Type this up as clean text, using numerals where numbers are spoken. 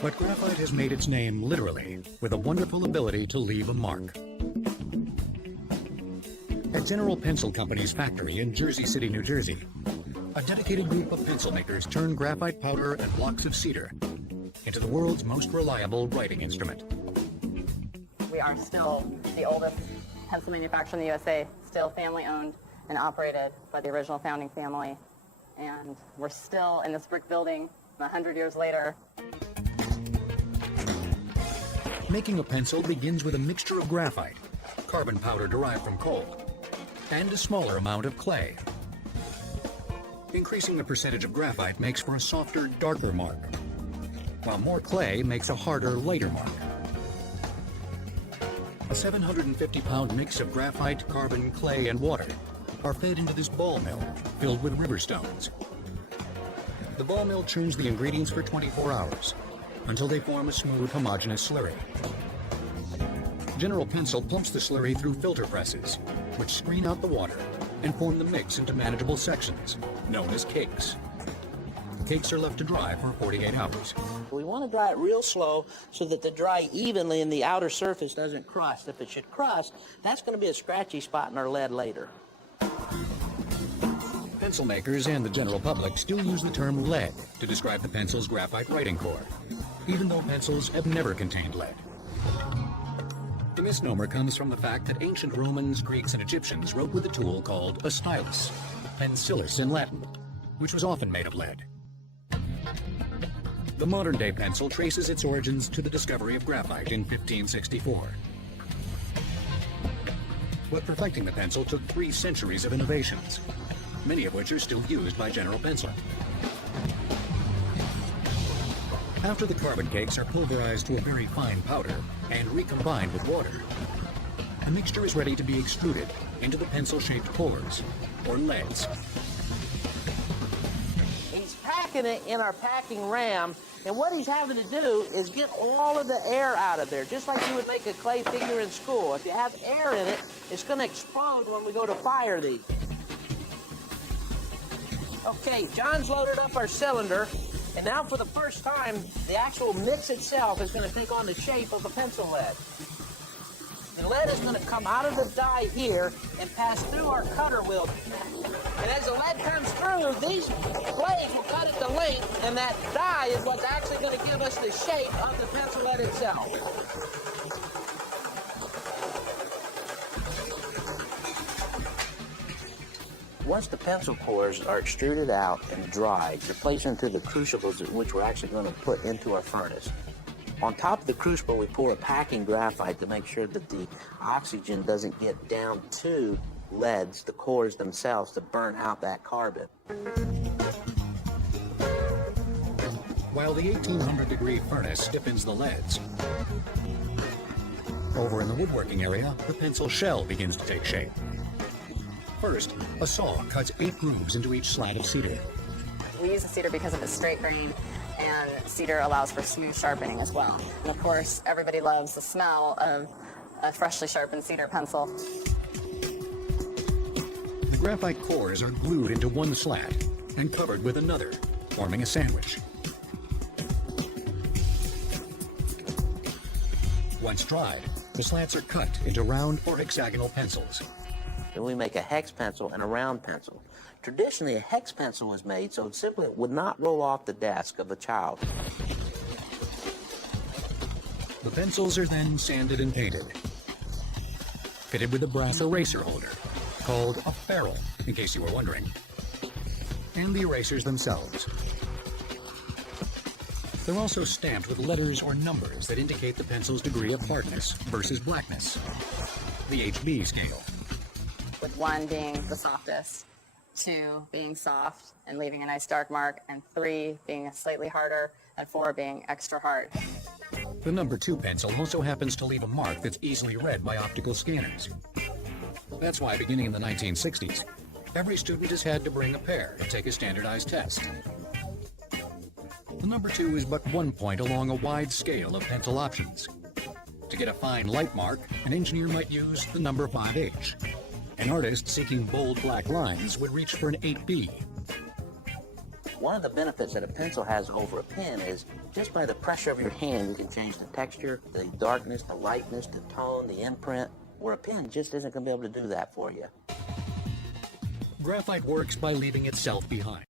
But graphite has made its name literally, with a wonderful ability to leave a mark. At General Pencil Company's factory in Jersey City, New Jersey, a dedicated group of pencil makers turn graphite powder and blocks of cedar into the world's most reliable writing instrument. We are still the oldest pencil manufacturer in the USA, still family owned and operated by the original founding family. And we're still in this brick building 100 years later. Making a pencil begins with a mixture of graphite, carbon powder derived from coal, and a smaller amount of clay. Increasing the percentage of graphite makes for a softer, darker mark, while more clay makes a harder, lighter mark. A 750-pound mix of graphite, carbon, clay, and water are fed into this ball mill filled with river stones. The ball mill churns the ingredients for 24 hours until they form a smooth, homogeneous slurry. General Pencil pumps the slurry through filter presses, which screen out the water and form the mix into manageable sections, known as cakes. The cakes are left to dry for 48 hours. We want to dry it real slow so that they dry evenly and the outer surface doesn't crust. If it should crust, that's going to be a scratchy spot in our lead later. Pencil makers and the general public still use the term lead to describe the pencil's graphite writing core, even though pencils have never contained lead. The misnomer comes from the fact that ancient Romans, Greeks, and Egyptians wrote with a tool called a stylus, pencillus in Latin, which was often made of lead. The modern-day pencil traces its origins to the discovery of graphite in 1564. But perfecting the pencil took 3 centuries of innovations, many of which are still used by General Pencil. After the carbon cakes are pulverized to a very fine powder and recombined with water, the mixture is ready to be extruded into the pencil-shaped cores, or leads. He's packing it in our packing ram, and what he's having to do is get all of the air out of there, just like you would make a clay figure in school. If you have air in it, it's going to explode when we go to fire these. Okay, John's loaded up our cylinder, and now for the first time, the actual mix itself is going to take on the shape of a pencil lead. The lead is going to come out of the die here and pass through our cutter wheel. And as the lead comes through, these blades will cut at the length, and that die is what's actually going to give us the shape of the pencil lead itself. Once the pencil cores are extruded out and dried, they're placed into the crucibles in which we're actually going to put into our furnace. On top of the crucible, we pour a packing graphite to make sure that the oxygen doesn't get down to leads, the cores themselves, to burn out that carbon. While the 1800-degree furnace stiffens the leads, over in the woodworking area, the pencil shell begins to take shape. First, a saw cuts 8 grooves into each slat of cedar. We use the cedar because of its straight grain, and cedar allows for smooth sharpening as well. And of course, everybody loves the smell of a freshly sharpened cedar pencil. The graphite cores are glued into one slat and covered with another, forming a sandwich. Once dried, the slats are cut into round or hexagonal pencils. Then we make a hex pencil and a round pencil. Traditionally, a hex pencil was made so it simply would not roll off the desk of a child. The pencils are then sanded and painted, fitted with a brass eraser holder, called a ferrule, in case you were wondering, and the erasers themselves. They're also stamped with letters or numbers that indicate the pencil's degree of hardness versus blackness, the HB scale. With 1 being the softest, 2 being soft and leaving a nice dark mark, and 3 being slightly harder, and 4 being extra hard. The number 2 pencil also happens to leave a mark that's easily read by optical scanners. That's why, beginning in the 1960s, every student has had to bring a pair to take a standardized test. The number 2 is but 1 point along a wide scale of pencil options. To get a fine light mark, an engineer might use the number 5H. An artist seeking bold black lines would reach for an 8B. One of the benefits that a pencil has over a pen is just by the pressure of your hand, you can change the texture, the darkness, the lightness, the tone, the imprint, where a pen just isn't going to be able to do that for you. Graphite works by leaving itself behind.